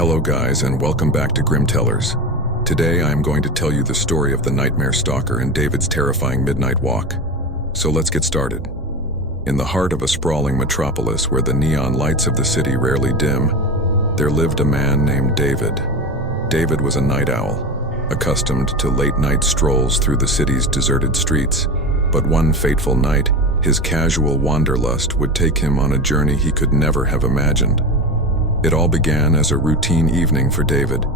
Hello guys, and welcome back to Grim Tellers. Today I am going to tell you the story of the Nightmare Stalker and David's terrifying midnight walk. So let's get started. In the heart of a sprawling metropolis where the neon lights of the city rarely dim, there lived a man named David. David was a night owl, accustomed to late-night strolls through the city's deserted streets. But one fateful night, his casual wanderlust would take him on a journey he could never have imagined. It all began as a routine evening for David,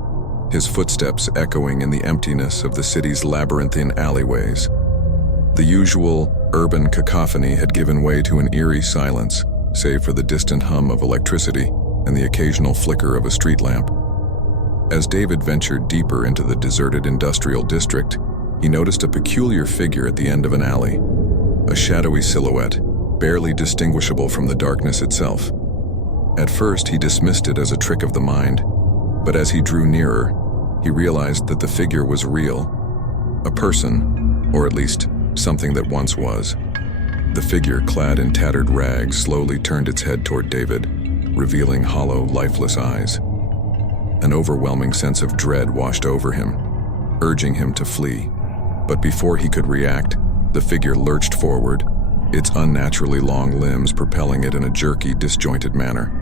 his footsteps echoing in the emptiness of the city's labyrinthine alleyways. The usual urban cacophony had given way to an eerie silence, save for the distant hum of electricity and the occasional flicker of a street lamp. As David ventured deeper into the deserted industrial district, he noticed a peculiar figure at the end of an alley, a shadowy silhouette, barely distinguishable from the darkness itself. At first, he dismissed it as a trick of the mind, but as he drew nearer, he realized that the figure was real, a person, or at least something that once was. The figure, clad in tattered rags, slowly turned its head toward David, revealing hollow, lifeless eyes. An overwhelming sense of dread washed over him, urging him to flee. But before he could react, the figure lurched forward, its unnaturally long limbs propelling it in a jerky, disjointed manner.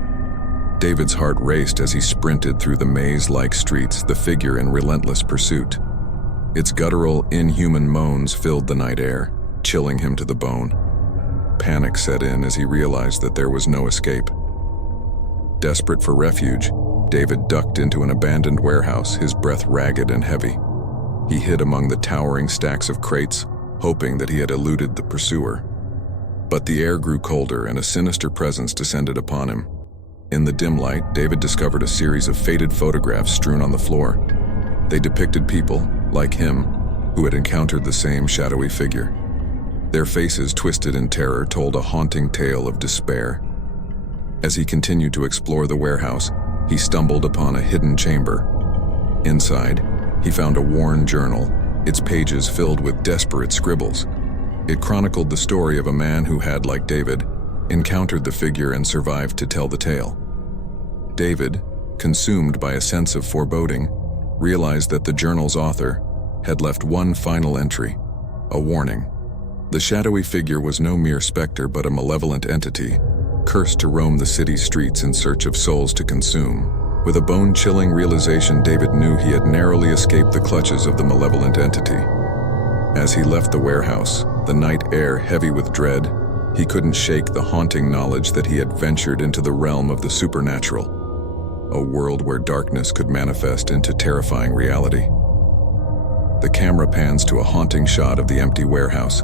David's heart raced as he sprinted through the maze-like streets, the figure in relentless pursuit. Its guttural, inhuman moans filled the night air, chilling him to the bone. Panic set in as he realized that there was no escape. Desperate for refuge, David ducked into an abandoned warehouse, his breath ragged and heavy. He hid among the towering stacks of crates, hoping that he had eluded the pursuer. But the air grew colder and a sinister presence descended upon him. In the dim light, David discovered a series of faded photographs strewn on the floor. They depicted people, like him, who had encountered the same shadowy figure. Their faces, twisted in terror, told a haunting tale of despair. As he continued to explore the warehouse, he stumbled upon a hidden chamber. Inside, he found a worn journal, its pages filled with desperate scribbles. It chronicled the story of a man who had, like David, encountered the figure and survived to tell the tale. David, consumed by a sense of foreboding, realized that the journal's author had left one final entry, a warning. The shadowy figure was no mere specter but a malevolent entity, cursed to roam the city's streets in search of souls to consume. With a bone-chilling realization, David knew he had narrowly escaped the clutches of the malevolent entity. As he left the warehouse, the night air heavy with dread, he couldn't shake the haunting knowledge that he had ventured into the realm of the supernatural, a world where darkness could manifest into terrifying reality. The camera pans to a haunting shot of the empty warehouse,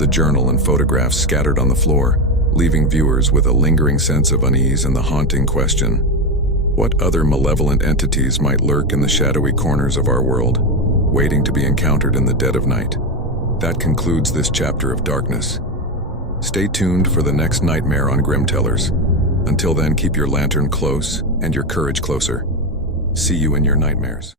the journal and photographs scattered on the floor, leaving viewers with a lingering sense of unease and the haunting question: what other malevolent entities might lurk in the shadowy corners of our world, waiting to be encountered in the dead of night? That concludes this chapter of darkness. Stay tuned for the next nightmare on Grim Tellers. Until then, keep your lantern close and your courage closer. See you in your nightmares.